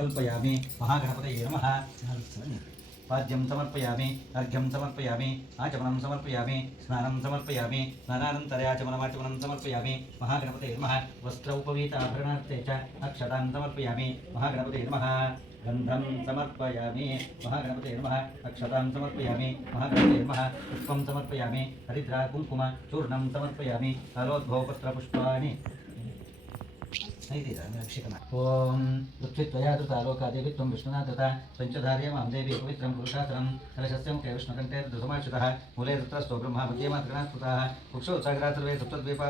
सङ्कल्पयामि महागणपतये नमः। पाद्यं समर्पयामि, अर्घ्यं समर्पयामि, आचमनं समर्पयामि, स्नानं समर्पयामि स्नानानन्तरे आचमनमाचमनं समर्पयामि। महागणपतये नमः। वस्त्र उपवीताभरणार्थे च अक्षतां समर्पयामि। महागणपतये नमः। गन्धं समर्पयामि। महागणपतये नमः। अक्षतां समर्पयामि। महागणपतये नमः। पुष्पं समर्पयामि। हरिद्रा कुङ्कुम चूर्णं समर्पयामि। कालोद्भवपत्रपुष्पाणि। ओम पृथ्वीत्वया धृतालोकादेवी त्वं विष्णुना दत्ता पञ्चधार्य माँ देवी पवित्रं पुरुषासनं कलशस्य मुखे विष्णुकण्ठे दशमाश्रितः मूले तत्रस्थो ब्रह्मा मध्ये मातृणा स्फुताः कुक्षौ सागरातर्वे सप्तद्वीपा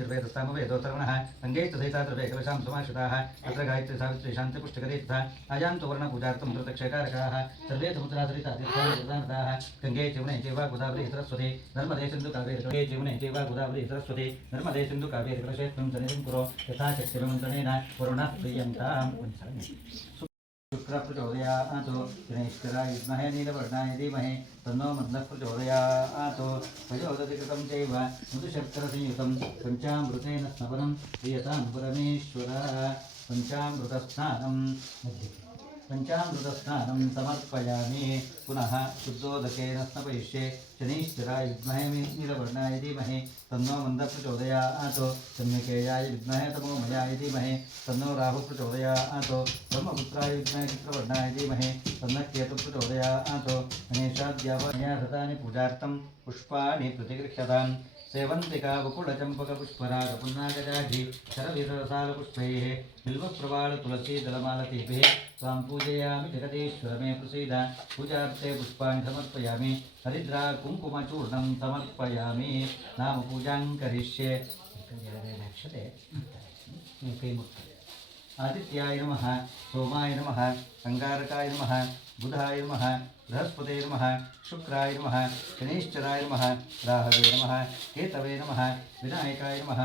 जर्वेदस्तामवेदोत्तर्वणः अङ्गैस्तसहितातर्वे कलशां समाश्रिताः, अत्र गायत्री सावित्री शान्तिपुष्टिकरे तथा अजान्तो वर्णपूजार्थं धृतक्षयकारकाः, सर्वे समुद्राधरितातीर्थाः गङ्गे चिवणे चैव गोदावरी सरस्वती, नर्मदे सिन्धु कावेरि गङ्गे चिवणे चैव गोदावरी सरस्वती, नर्मदे सिन्धु कावेरि सन्निधिं कुरु यथा शक्तिमन्त्रणेन वरुणः प्रियन्ताम् शुक्रप्रचोदयात् गणेश्वराय विद्महे नीलवर्णाय धीमहि तन्नो मन्दः प्रचोदयात् प्रचोदति कृतं चैव मधुशर्करसंयुतं पञ्चामृतेन स्नपनं प्रियतां परमेश्वर पञ्चामृतस्नानं पञ्चामृतस्नानं समर्पयामि पुनः शुद्धोदकेन स्नपयिष्ये शनैश्चराय विद्महे नीलवर्णाय धीमहि, तन्नो मन्दः प्रचोदयात् सम्यकेयाय विद्महे तमोमयाय धीमहि, तन्नो राहु प्रचोदयात् ब्रह्मपुत्राय विद्महे, चित्रवर्णाय धीमहि, तन्नः केतु प्रचोदयात् गणेशाद्यावनया हृतानि पूजार्थं, पुष्पाणि प्रतिगृह्यताम् सेवन्तिका वकुलचम्पकपुष्परागपुन्नागजाढि शरविरसालपुष्पैः बिल्वप्रवाळतुलसीदलमालतीभिः त्वां पूजयामि जगदीश्वर मे प्रसीद पूजार्थे पुष्पाणि समर्पयामि हरिद्रा कुङ्कुमचूर्णं समर्पयामि, नाम पूजां करिष्ये। रक्षते आदित्याय नमः, सोमाय नमः अङ्गारकाय नमः बुधाय नमः, बृहस्पते नमः, शुक्राय नमः, शनीश्चराय नम राहवे नम, केतवे नमः, विनायकाय नमः,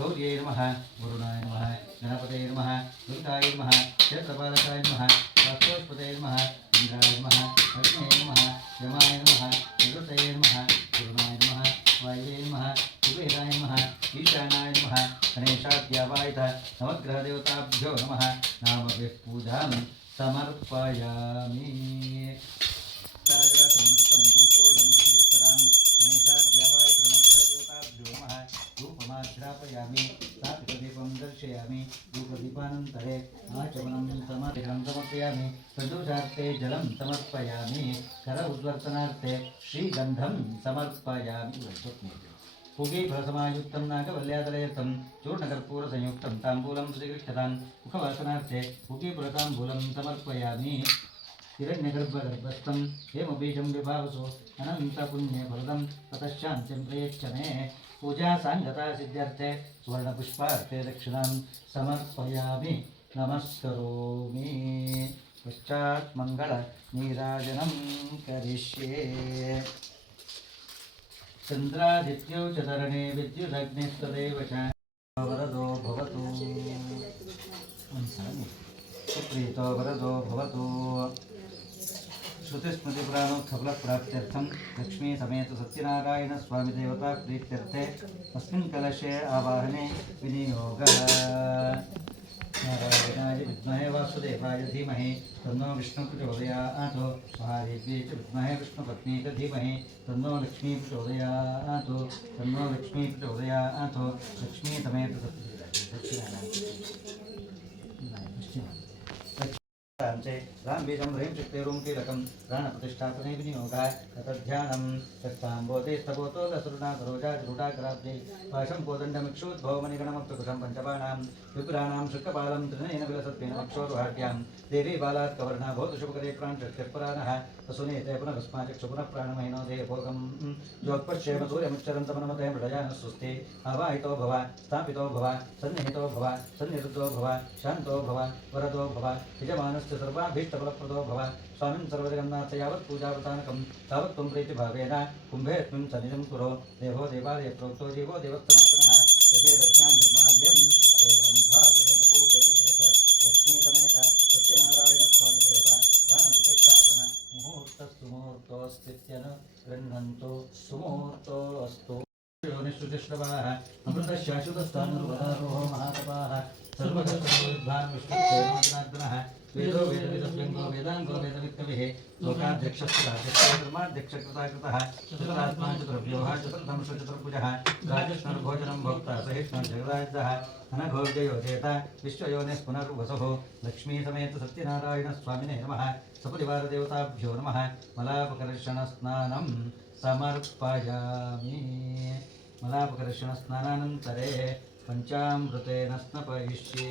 गौर्यै नमः वरुणाय नमः, गणपते नमः, दुर्गाय नमः, क्षेत्रपालकाय नमः वास्तोष्पते नमः इन्द्राय नमः, अग्ने नमः, यमाय नमः निवृतये नमः वरुणाय नमः वायवे नमः, कुबेराय नमः, ईशानाय नमः गणेशाद्यावायत नवग्रहदेवताभ्यो नमः नामभिः पूजां समर्पयामि। धूपमाघ्रापयामि स्थापितदीपं दर्शयामि धूपदीपानन्तरे आचमनं समर्पणं समर्पयामि, प्रदोषार्थे जलं समर्पयामि कर उद्वर्तनार्थे श्रीगन्धं समर्पयामि। पूगीफलसमायुक्तं नागवल्यादलयर्थं चूर्णकर्पूरसंयुक्तं ताम्बूलं प्रतिगृह्यतां मुखवासनार्थे पूगीफलताम्बूलं समर्पयामि। हिरण्यगर्भगर्भस्थं हेमबीजं विभावसो अनन्तपुण्यफलदं ततश्चान्त्यं प्रयच्छ मे पूजा साङ्गता सिद्ध्यर्थे सुवर्णपुष्पार्थे दक्षिणां समर्पयामि। नमस्करोमि। पश्चात् मङ्गलनीराजनं करिष्ये। चन्द्रादित्यौ च तरणे विद्युदग्निस्तदेव च वरदो भवतु। सुप्रीतो वरदो भवतु। श्रुतिस्मृतिपुराणोत्थफलप्राप्त्यर्थं लक्ष्मीसमेत सत्यनारायणस्वामिदेवता प्रीत्यर्थे अस्मिन् कलशे आवाहने विनियोगः। नारायणाय विद्महे वासुदेवाय धीमहि, तन्नो विष्णु प्रचोदयात् महादेव्यै च विद्महे विष्णुपत्नी च धीमहि, तन्नो लक्ष्मी प्रचोदयात् तन्नो लक्ष्मी प्रचोदयात् लक्ष्मी समेत रूम की रकम शक्तिरूं प्रतिष्ठा प्राणप्रतिष्ठापने विनियोगाय ततध्यानं शक्ताम्बोधे स्तपोतो लसुरुणाकरोजागरुडाकराब्जे पाशं कोदण्डमिक्षुद्भवमणिगणमप्तकुशं पञ्चबाणां विपुराणां शुक्लपालं त्रिनयन विलसत्वेन अक्षोरुहाट्यां देवी बालात् कवर्णा भवतु शुभकरे प्राणचक्षुपुराणः वसुनीते पुनरस्माचक्षु पुनः प्राणमहिनो देवभोगं योत्पश्येम सूर्यमुच्चरन्तमनमते मृडयानः सुस्ते। आवाहितो भव, स्थापितो भव, सन्निहितो भव, सन्निरुद्धो भव, शान्तो भव, वरदो भव यजमानस्य सर्वाभीष्टफलप्रदो भव। स्वामिन् सर्वजगन्नाथ यावत् पूजावतानकं तावत् त्वं प्रीतिभावेन कुम्भेऽस्मिन् सन्निधिं कुरु। देवो देवालये प्रोक्तो जीवो देवस्तनातनः यजेदज्ञान निर्माल्यं देवं भावेन पूजयेत। लक्ष्मीसमेत प्राण प्रतिष्ठापन मुहूर्त मुहूर्तोऽस्तित्यनु गृह्णन्तु सुमुहूर्तोऽस्तु योनिश्रुतिश्रवाः अमृतशाश्वतस्थानुर्वदारोः महातपाः सर्वगतविद्वान् विष्णुर्देवाग्नः वेदो वेदविदस्मिन्नो वेदाङ्गो वेदवित्कविः लोकाध्यक्षस्तुराध्यक्षधर्माध्यक्षकृताकृतः चतुरात्मा चतुर्भ्योः चतुर्धंश चतुर्भुजः राजष्णुर्भोजनं भोक्ता सहिष्णुर्जगदायुधः अनघोर्जयो चेत विश्वयोनिः लक्ष्मीसमेत सत्यनारायणस्वामिने नमः सपरिवारदेवताभ्यो नमः मलापकर्षणस्नानं समर्पयामि मलापकर्षणस्नानानन्तरे पञ्चामृतेन स्नपयिष्ये।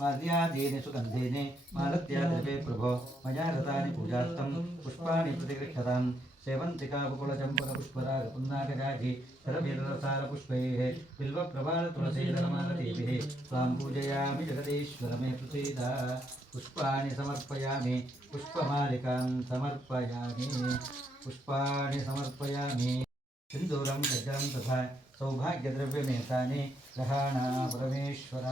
मार्यादीनि सुगन्धीनि मालत्यादिपे प्रभो मया रतानि पूजार्थं, पुष्पाणि प्रतिगृह्यतां सेवन्तिकाकुकुलचम्पकपुष्परागपुन्नागजाजि शरवीररसालपुष्पैः बिल्वप्रभालतुलसीदलमालतीभिः त्वां पूजयामि जगदीश्वर मे प्रसीद पुष्पाणि समर्पयामि, पुष्पमालिकां समर्पयामि। पुष्पाणि समर्पयामि। सिन्दूरं तथा सौभाग्यद्रव्यमेतानि ग्रहाण परमेश्वर।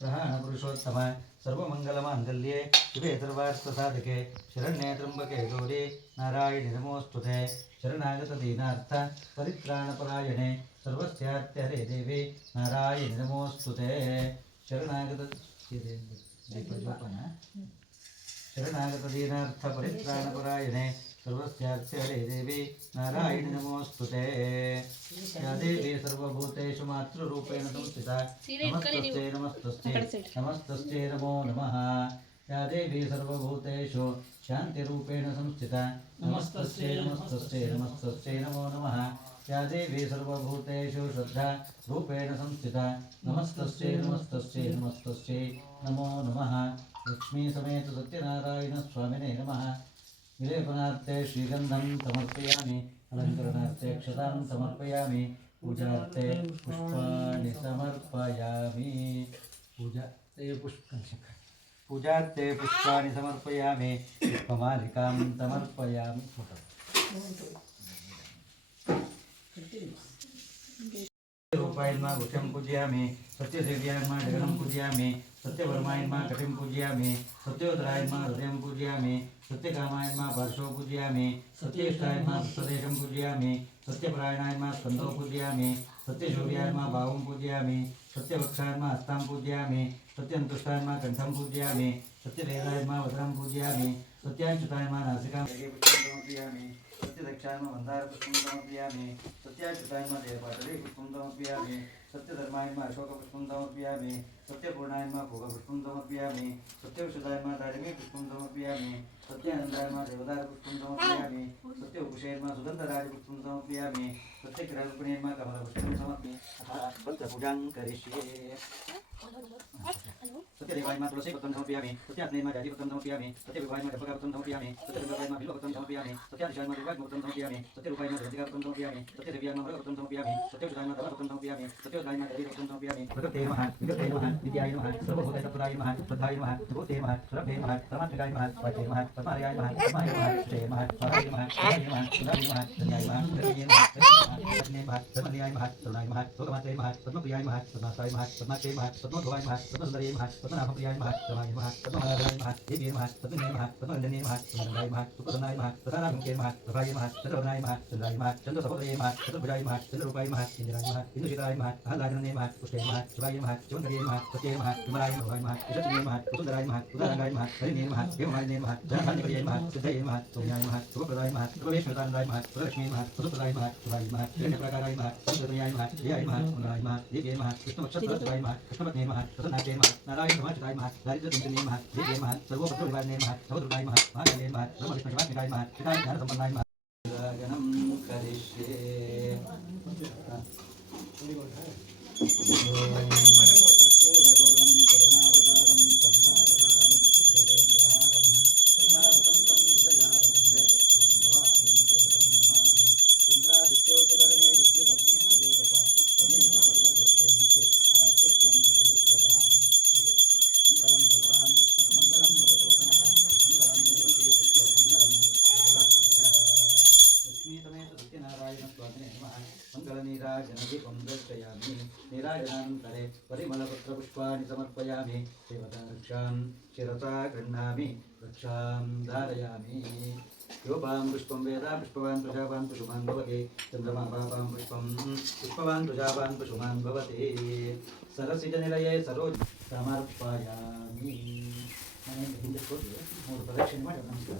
ग्रहाणपुरुषोत्तम सर्वमङ्गलमाङ्गल्ये शिवे सर्वार्थसाधके शरण्ये त्र्यम्बके गौरी नारायणि नमोऽस्तु ते शरणागतदीनार्थ परित्राणपरायणे सर्वस्यार्त्यहरे देवी नारायणि नमोऽस्तु ते शरणागत दीपजोपन शरणागतदीनार्थपरित्राणपरायणे सर्वस्यार्त्यहरे देवी नारायणि नमोऽस्तु ते या देवी सर्वभूतेषु मातृरूपेण संस्थिता नमस्तस्यै नमस्तस्यै नमस्तस्यै नमो नमः। या देवी सर्वभूतेषु शान्तिरूपेण संस्थिता। नमस्तस्यै नमस्तस्यै नमस्तस्यै नमो नमः। या देवी सर्वभूतेषु श्रद्धा रूपेण संस्थिता। नमस्तस्यै नमस्तस्यै नमस्तस्यै नमो नमः। लक्ष्मीसमेत सत्यनारायणस्वामिने नमः। विलेपनार्थे श्रीगन्धं समर्पयामि, अलङ्करणार्थे क्षतां समर्पयामि, पूजार्थे पुष्पाणि समर्पयामि। पूजा ते पुष्प पूजार्थे पुष्पाणि समर्पयामि, पुष्पमालिकां समर्पयामि। रूपायन्मा वृक्षं पूजयामि, सत्यसेव्यान्मा जगनं पूजयामि सत्यवर्मायन्मा कटिं पूजयामि सत्योदरायन्मा हृदयं पूजयामि, सत्यकामायन्मा पार्श्वं पूजयामि, सत्येष्टायन्मा स्वदेशं पूजयामि, सत्यपरायणायन्मा स्कन्दौ पूजयामि, सत्यशौर्यायन्मा भावं पूजयामि, सत्यवक्षायन्मा हस्तां पूजयामि, सत्यन्तुष्टायन्मा कण्ठं पूजयामि सत्यवेदायन्मा वदनं पूजयामि, सत्याच्युतायन्मा नासिकां समर्पयामि सत्यदक्षायन्मा मन्दारपुष्पं समर्पयामि सत्याच्युतायन्मा देवपाटले पुष्पं समर्पयामि सत्यधर्मायन्मा अशोकपुष्पं समर्पयामि सत्यपूर्णायन्मा भोगपुष्पं समर्पयामि सत्यौषधायन्मा दारिमी पुष्पं समर्पयामि सत्यानन्दायन्मा देवदारपुष्पं समर्पयामि सत्योकुशेन्मा सुगन्धराजपुष्पं समर्पयामि सत्यग्रहपुणेन्मा कमलपुष्पं समर्पयामि पत्रपूजां करिष्ये समर्पयामि सत्याग्नेयन्मा जाजीपत्रं समर्पयामि जपकापत्रं समर्पयामि सत्यविवायन्मा बिल्वपत्रं समर्पयामि धर्मपत्रं समर्पयामि सत्योदरायन्मा देवीपत्रं समर्पयामि प्रकृते नमः विगते नमः विद्याय नमः सर्वभूतैकपुराय नमः श्रद्धाय नमः भूते नमः सुरभे नमः परमात्मिकाय नमः स्वाचे नमः पद्मालयाय नमः पद्माय नमः शुचये नमः स्वाहाय नमः स्वाहाय नमः सुधाय नमः धन्याय नमः धन्ये नमः धन्ये नमः धर्मदयाय नमः करुणाय नमः लोकमात्रे नमः पद्मप्रियाय नमः पद्मासाय नमः पद्माक्षे नमः पद्मोद्भवाय नमः पद्मसुन्दरे नमः पद्मनाभप्रियाय नमः रमाय नमः पद्महाराय नमः देव्ये नमः पद्मने नमः पद्मनन्दने नमः सुनन्दाय नमः सुप्रसन्नाय नमः प्रसादाभिमुखे नमः प्रभाय नमः चन्द्रवर्णाय नमः चन्द्राय नमः चन्द्रसहोदरे नमः चतुर्भुजाय नमः चन्द्ररूपाय नमः इन्द्राय नमः इन्दुशिताय नमः अहल्लाजनने नमः पुष्टे नमः शिवाय नमः शिवङ्करे नमः सत्ये नमः विमलाय नमः नमः यशस्विने नमः वसुन्धराय नमः उदारङ्गाय नमः हरिणे नमः हेममालिने नमः जनकान्तिप्रियाय नमः सिद्धये नमः सौम्याय नमः शुभप्रदाय नमः सर्ववेश्वरदानदाय नमः सुरलक्ष्मी नमः सुप्रदाय नमः सुधाय नमः हिरण्यप्रकाराय नमः सुन्दरमयाय नमः जयाय नमः सुन्दराय नमः देव्ये नमः कृष्णवक्षस्वराय नमः कृष्णपत्ने नमः प्रसन्नाक्षे नमः नारायण समाचिताय नमः दारिद्र्यदुन्दिने नमः देव्ये नमः सर्वोपत्रविवादिने नमः नवदुर्गाय नमः महाकाले नमः ब्रह्मविष्णुशिवात्मिकाय नमः पिताय ज्ञानसम्पन्नाय नमः नीराजनानन्तरे परिमलपत्रपुष्पाणि समर्पयामि देवतारक्षां शिरसा गृह्णामि रक्षां धारयामि योपां पुष्पं वेदा पुष्पवान् प्रजावान् पशुमान् भवति चन्द्रमा पापां पुष्पं पुष्पवान् प्रजावान् पशुमान् भवति सरसिजनिलये सरोज ಸಮರ್ಪಯಾಮಿ ಮನೆಯಿಂದ ಹಿಂದೆ ಕೊಟ್ಟು ಮೂರು ಪ್ರದಕ್ಷಿಣೆ ಮಾಡಿ ನಮಸ್ಕಾರ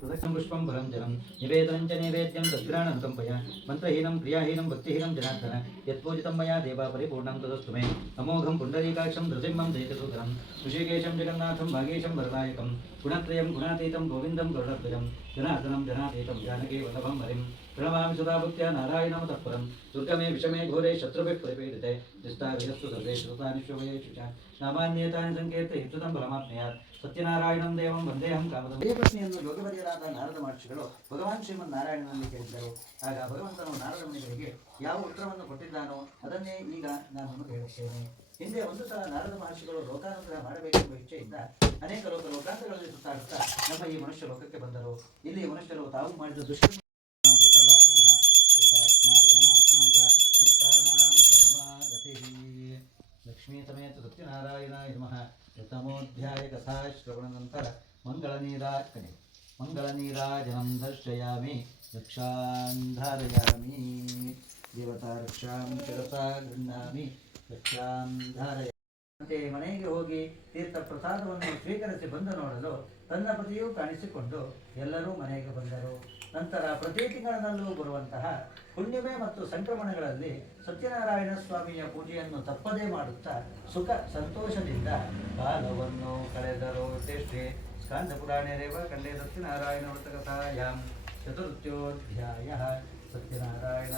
तदस्यं पुष्पं फलं जलं निवेदनं च नैवेद्यं तद्ग्राणन्तं मया मन्त्रहीनं क्रियाहीनं भक्तिहीनं जनार्दन यत्पूजितं मया देवा परिपूर्णं तदस्तु मे अमोघं पुण्डरीकाक्षं धृतिम्बं जयतसुधरं ऋषिकेशं जगन्नाथं भागेशं वरदायकं गुणत्रयं गुणातीतं गोविन्दं गरुडद्वयं जनार्दनं जनातीतं जानकी वल्लभं हरिं प्रणवामि सदाभक्त्या नारायणं तत्परं दुर्गमे विषमे घोरे शत्रुभिः परिपीडिते जिष्टाभिरस्तु सर्वे श्रुतानि शुभयेषु च नामान्येतानि सङ्केते हितुतं परमात्मयात् ಸತ್ಯನಾರಾಯಣಂ ದೇವಂ ವಂದೇಹಂ ಕಾಮದಂ ಈ ಪ್ರಶ್ನೆಯನ್ನು ಯೋಗವರಿಯರಾದ ನಾರದ ಮಹರ್ಷಿಗಳು ಭಗವಾನ್ ಶ್ರೀಮನ್ ನಾರಾಯಣನಲ್ಲಿ ಕೇಳಿದರು ಆಗ ಭಗವಂತನು ನಾರದ ಮುನಿಗಳಿಗೆ ಯಾವ ಉತ್ತರವನ್ನು ಕೊಟ್ಟಿದ್ದಾನೋ ಅದನ್ನೇ ಈಗ ನಾನು ಹೇಳುತ್ತೇನೆ ಹಿಂದೆ ಒಂದು ಸಲ ನಾರದ ಮಹರ್ಷಿಗಳು ಲೋಕಾನುಗ್ರಹ ಮಾಡಬೇಕೆಂಬ ಇಚ್ಛೆಯಿಂದ ಅನೇಕ ಲೋಕ ಲೋಕಾಂತಗಳಲ್ಲಿ ಸುತ್ತಾಡುತ್ತಾ ನಮ್ಮ ಈ ಮನುಷ್ಯ ಲೋಕಕ್ಕೆ ಬಂದರು ಇಲ್ಲಿ ಮನುಷ್ಯರು ತಾವು ಮಾಡಿದ ದುಷ್ಟ ಲಕ್ಷ್ಮೀ ಸಮೇತ ಸತ್ಯನಾರಾಯಣ ನಮಃ ಪ್ರಥಮೋಧ್ಯಾಯ ಕಥಾ ಶ್ರವಣನಂತರ ಮಂಗಳ ಮಂಗಳನೀರಾಜನಂ ದರ್ಶಯಾಮಿ ರಕ್ಷಾನ್ ಧಾರಯಾಮಿ ದೇವತಾ ರಕ್ಷಾಂ ಶಿರಸಾ ಗೃಹಾಮಿ ರಕ್ಷಾಂ ಧಾರಯಾಮಿ ಮನೆಗೆ ಹೋಗಿ ತೀರ್ಥ ಪ್ರಸಾದವನ್ನು ಸ್ವೀಕರಿಸಿ ಬಂದು ನೋಡಲು ತನ್ನ ಪತಿಯೂ ಕಾಣಿಸಿಕೊಂಡು ಎಲ್ಲರೂ ಮನೆಗೆ ಬಂದರು. ನಂತರ ಪ್ರತಿ ತಿಂಗಳಲ್ಲೂ ಬರುವಂತಹ ಹುಣ್ಣಿಮೆ ಮತ್ತು ಸಂಕ್ರಮಣಗಳಲ್ಲಿ ಸತ್ಯನಾರಾಯಣ ಸ್ವಾಮಿಯ ಪೂಜೆಯನ್ನು ತಪ್ಪದೇ ಮಾಡುತ್ತಾ ಸುಖ ಸಂತೋಷದಿಂದ ಕಾಲವನ್ನು ಕಳೆದರು ಶ್ರೀ ಸ್ಕಾಂದ ಪುರಾಣ ರೇವ ಕಂಡೇ ಸತ್ಯನಾರಾಯಣ ವ್ರತಕಥಾಯಾಂ ಚತುರ್ಥ್ಯೋಧ್ಯಾಯ ಸತ್ಯನಾರಾಯಣ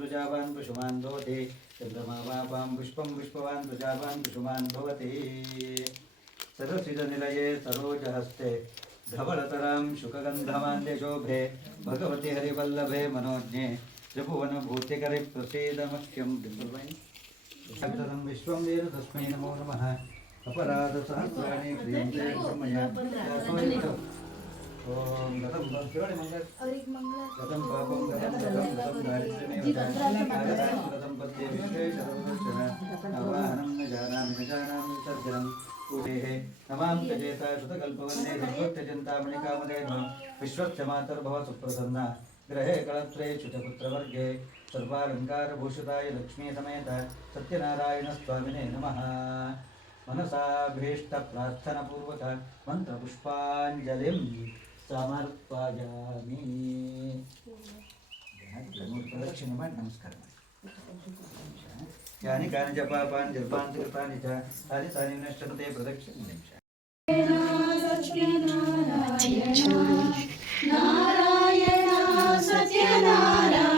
प्रजावान् पशुमान् भवति। चन्द्रमा वापां पुष्पं पुष्पवान् प्रजावान् पशुमान् भवति। सरसिजनिलये सरोजहस्ते धवलतरां शुकगन्धमाल्यशोभे भगवति हरिवल्लभे मनोज्ञे त्रिभुवनभूतिकरि प्रसीदमह्यं विश्वं वेद तस्मै नमो नमः। अपराधसहस्राणि क्रियन्ते मया विश्वमातर्भव सुप्रसन्ना ग्रहे कलत्रये शुचपुत्रवर्गे सर्वालङ्कारभूषिताय लक्ष्मीसमेत सत्यनारायणस्वामिने नमः मनसा भीष्टप्रार्थनपूर्वक मन्त्रपुष्पाञ्जलिम् సమర్పయామి. ప్రదక్షిణమని నమస్కారం. యాని కాని జపాపాన్ జపాన్ తీర్థాన్ని అది తాని నష్టంతే ప్రదక్షిణ నిమిషం నారాయణ సత్యనారాయణ.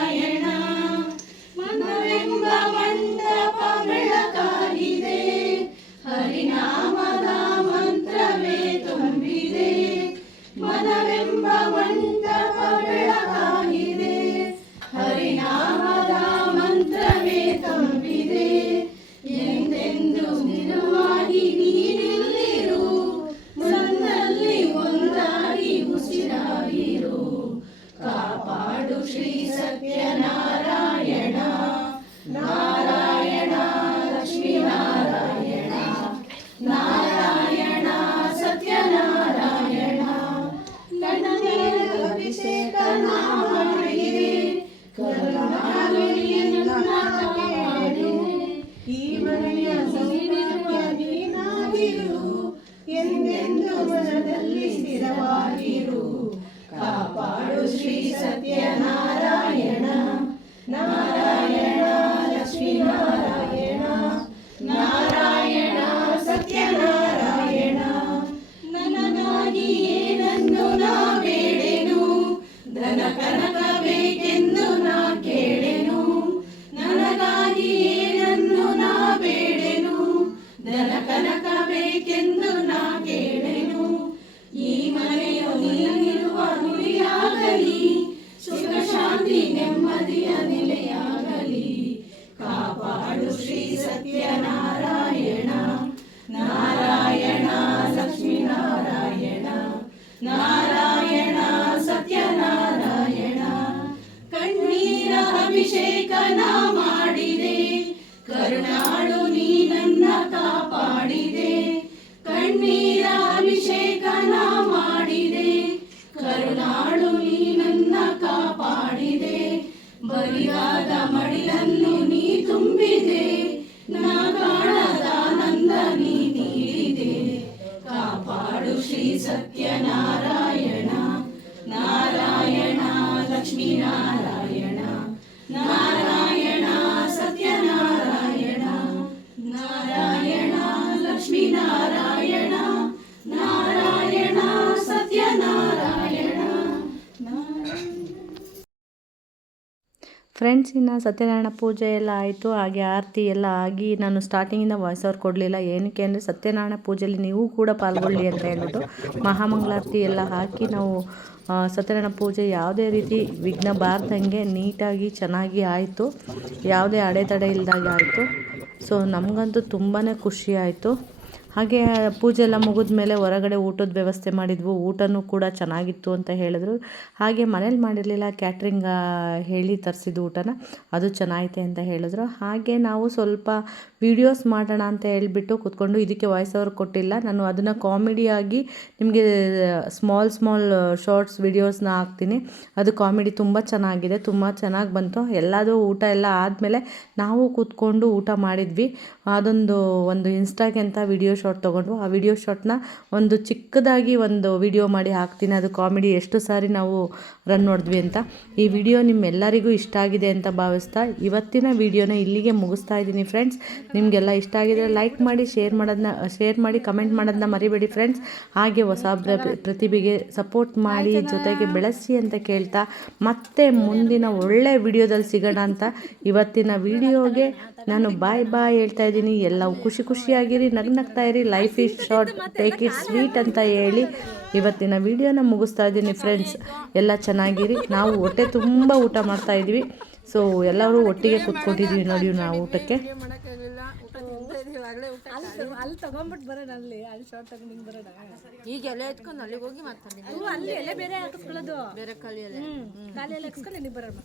ಫ್ರೆಂಡ್ಸ್ ಇನ್ನು ಸತ್ಯನಾರಾಯಣ ಪೂಜೆ ಎಲ್ಲ ಆಯಿತು, ಹಾಗೆ ಆರತಿ ಎಲ್ಲ ಆಗಿ ನಾನು ಸ್ಟಾರ್ಟಿಂಗಿಂದ ವಾಯ್ಸ್ ಅವ್ರು ಕೊಡಲಿಲ್ಲ. ಏನಕ್ಕೆ ಅಂದರೆ ಸತ್ಯನಾರಾಯಣ ಪೂಜೆಯಲ್ಲಿ ನೀವು ಕೂಡ ಪಾಲ್ಗೊಳ್ಳಿ ಅಂತ ಹೇಳ್ಬಿಟ್ಟು ಮಹಾಮಂಗಳಾರತಿ ಎಲ್ಲ ಹಾಕಿ ನಾವು ಸತ್ಯನಾರಾಯಣ ಪೂಜೆ ಯಾವುದೇ ರೀತಿ ವಿಘ್ನ ಬಾರ್ದಂಗೆ ನೀಟಾಗಿ ಚೆನ್ನಾಗಿ ಆಯಿತು. ಯಾವುದೇ ಅಡೆತಡೆ ಇಲ್ದಾಗೆ ಆಯಿತು. ಸೊ ನಮಗಂತೂ ತುಂಬಾ ಖುಷಿ ಆಯಿತು. ಹಾಗೆ ಪೂಜೆ ಎಲ್ಲ ಮುಗಿದ ಮೇಲೆ ಹೊರಗಡೆ ಊಟದ ವ್ಯವಸ್ಥೆ ಮಾಡಿದ್ವು. ಊಟನೂ ಕೂಡ ಚೆನ್ನಾಗಿತ್ತು ಅಂತ ಹೇಳಿದ್ರು. ಹಾಗೆ ಮನೇಲಿ ಮಾಡಿರಲಿಲ್ಲ ಕ್ಯಾಟ್ರಿಂಗ್ ಹೇಳಿ ತರಿಸಿದ್ದು ಊಟನ. ಅದು ಚೆನ್ನಾಗೈತೆ ಅಂತ ಹೇಳಿದ್ರು. ಹಾಗೆ ನಾವು ಸ್ವಲ್ಪ ವಿಡಿಯೋಸ್ ಮಾಡೋಣ ಅಂತ ಹೇಳಿಬಿಟ್ಟು ಕೂತ್ಕೊಂಡು ಇದಕ್ಕೆ ವಾಯ್ಸ್ ಓವರ್ ಕೊಟ್ಟಿಲ್ಲ. ನಾನು ಅದನ್ನು ಕಾಮಿಡಿಯಾಗಿ ನಿಮಗೆ ಸ್ಮಾಲ್ ಸ್ಮಾಲ್ ಶಾರ್ಟ್ಸ್ ವಿಡಿಯೋಸ್ನ ಹಾಕ್ತೀನಿ. ಅದು ಕಾಮಿಡಿ ತುಂಬ ಚೆನ್ನಾಗಿದೆ, ತುಂಬ ಚೆನ್ನಾಗಿ ಬಂತು. ಎಲ್ಲದೂ ಊಟ ಎಲ್ಲ ಆದಮೇಲೆ ನಾವು ಕೂತ್ಕೊಂಡು ಊಟ ಮಾಡಿದ್ವಿ. ಅದೊಂದು, ಒಂದು ಇನ್ಸ್ಟಾಗೆ ಅಂತ ವಿಡಿಯೋ ಶಾರ್ಟ್ ತೊಗೊಂಡು ಆ ವಿಡಿಯೋ ಶಾರ್ಟ್ನ ಒಂದು ಚಿಕ್ಕದಾಗಿ ಒಂದು ವಿಡಿಯೋ ಮಾಡಿ ಹಾಕ್ತೀನಿ. ಅದು ಕಾಮಿಡಿ ಎಷ್ಟು ಸಾರಿ ನಾವು ರನ್ ನೋಡಿದ್ವಿ ಅಂತ. ಈ ವಿಡಿಯೋ ನಿಮ್ಮೆಲ್ಲರಿಗೂ ಇಷ್ಟ ಆಗಿದೆ ಅಂತ ಭಾವಿಸ್ತಾ ಇವತ್ತಿನ ವಿಡಿಯೋನ ಇಲ್ಲಿಗೆ ಮುಗಿಸ್ತಾ ಇದ್ದೀನಿ ಫ್ರೆಂಡ್ಸ್ ನಿಮಗೆಲ್ಲ ಇಷ್ಟ ಆಗಿದ್ರೆ ಲೈಕ್ ಮಾಡಿ ಶೇರ್ ಮಾಡೋದನ್ನ ಶೇರ್ ಮಾಡಿ ಕಮೆಂಟ್ ಮಾಡೋದನ್ನ ಮರಿಬೇಡಿ ಫ್ರೆಂಡ್ಸ್ ಹಾಗೆ ಹೊಸ ಪ್ರ- ಪ್ರತಿಭೆಗೆ ಸಪೋರ್ಟ್ ಮಾಡಿ, ಜೊತೆಗೆ ಬೆಳೆಸಿ ಅಂತ ಕೇಳ್ತಾ ಮತ್ತೆ ಮುಂದಿನ ಒಳ್ಳೆ ವಿಡಿಯೋದಲ್ಲಿ ಸಿಗೋಣ ಅಂತ ಇವತ್ತಿನ ವಿಡಿಯೋಗೆ ನಾನು ಬಾಯ್ ಬಾಯ್ ಹೇಳ್ತಾ ಇದ್ದೀನಿ. ಎಲ್ಲವೂ ಖುಷಿ ಖುಷಿಯಾಗಿರಿ ನಗ್ ಇರಿ life is short take it sweet ಅಂತ ಹೇಳಿ ಇವತ್ತಿನ ವಿಡಿಯೋನ ಮುಗಿಸ್ತಾ ಇದ್ದೀನಿ ಫ್ರೆಂಡ್ಸ್ ಎಲ್ಲ ಚೆನ್ನಾಗಿರಿ. ನಾವು ಹೊಟ್ಟೆ ತುಂಬ ಊಟ ಮಾಡ್ತಾ ಇದ್ವಿ. ಸೊ ಎಲ್ಲರೂ ಒಟ್ಟಿಗೆ ಕೂತ್ಕೊಂಡಿದ್ದೀವಿ ನೋಡಿ ನಾವು ಊಟಕ್ಕೆ. ಅಲ್ಲಿ ತಗೊಂಡ್ಬಿಟ್ಟು ಬರೋಣ ಅಲ್ಲಿ. ಅಲ್ಲಿ ಶಾರ್ಟ್ ತಗೊಂಡು ಹಿಂಗ್ ಬರೋಣ. ಈಗ ಎಲೆ ಎತ್ಕೊಂಡು ಅಲ್ಲಿಗೆ ಹೋಗಿ ಮಾತಾಡಿ ಅಲ್ಲಿ ಎಲೆ ಬೇರೆ ಹಾಕಿಸ್ಕೊಳ್ಳೋದು. ಬೇರೆ ಕಲಿಯಲ್ಲ ಖಾಲಿ ಎಲ್ಲ ಹಾಕಿಸ್ಕೊಂಡು ಇಲ್ಲಿಗೆ ಬರೋಣ.